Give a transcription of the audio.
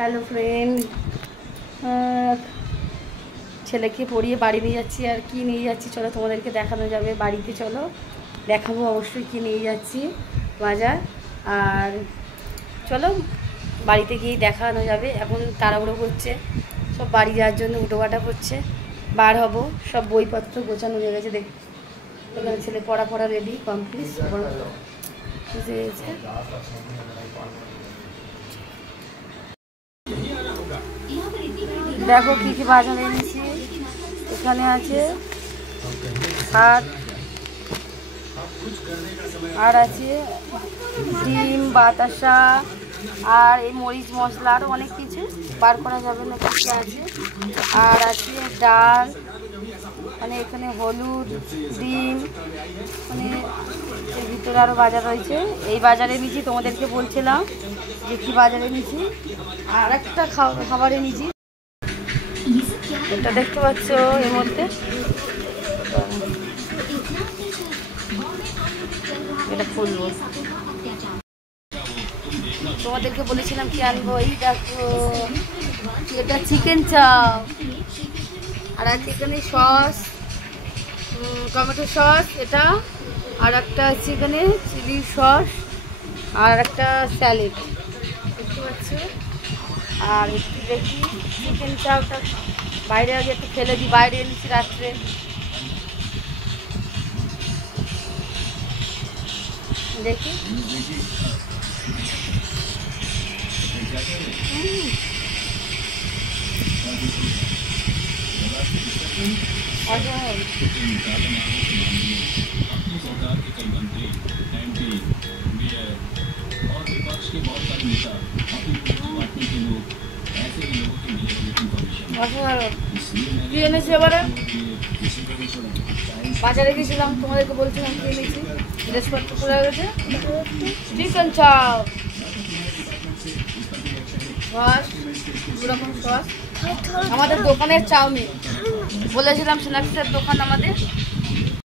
hello friend ছেলেকে পড়িয়ে বাড়ি নিয়ে যাচ্ছি আর কি নিয়ে যাচ্ছি চলো তোমাদেরকে দেখানো যাবে বাড়িতে চলো দেখাবো অবশ্যই কি নিয়ে যাচ্ছি বাজার আর চলো বাড়িতে গিয়ে দেখানো যাবে এখন তাড়াহুড়ো করছে সব বাড়ি যাওয়ার জন্য উটোপাটা করছে বার হব সব বইপত্র গোছানো হয়ে গেছে দেখ এখানে ছেলে পড়া রেডি কমপ্লিট বুঝে গেছে দেখো কী কী বাজার এনেছি এখানে আছে শাক আর আছে ডিম বাতাসা আর এই মরিচ মশলা আরও অনেক কিছু বার করা যাবে না কিছু আছে আর আছে ডাল মানে এখানে হলুদ ডিম মানে এর ভিতরে আরও বাজার রয়েছে এই বাজারে নিয়েছি তোমাদেরকে বলছিলাম যে কী বাজারে নিয়েছি আর একটা খাবারে নিয়েছি এটা দেখতে পাচ্ছ এর মধ্যে এটা খুলবো তোমাদেরকে বলেছিলাম কি আনবো এই দেখো এটা চিকেন চাপ আর আছে এখানে সস টমেটো সস এটা আর একটা আছে এখানে চিলি সস আর একটা স্যালাড দেখতে পাচ্ছ আর একটু দেখি চিকেন চাপটা বাইরে আগে একটু ফেলে দিই বাইরে এনেছি রাত্রে দেখি কি এনেছি এবারে বাজারে গেছিলাম তোমাদেরকে বলছিলাম কি এনেছি ড্রেসপত্র পরে গেছে চিকেন চাপ সস দুরকম সস আমাদের দোকানের চাউমিন বলেছিলাম স্ন্যাক্সের দোকান আমাদের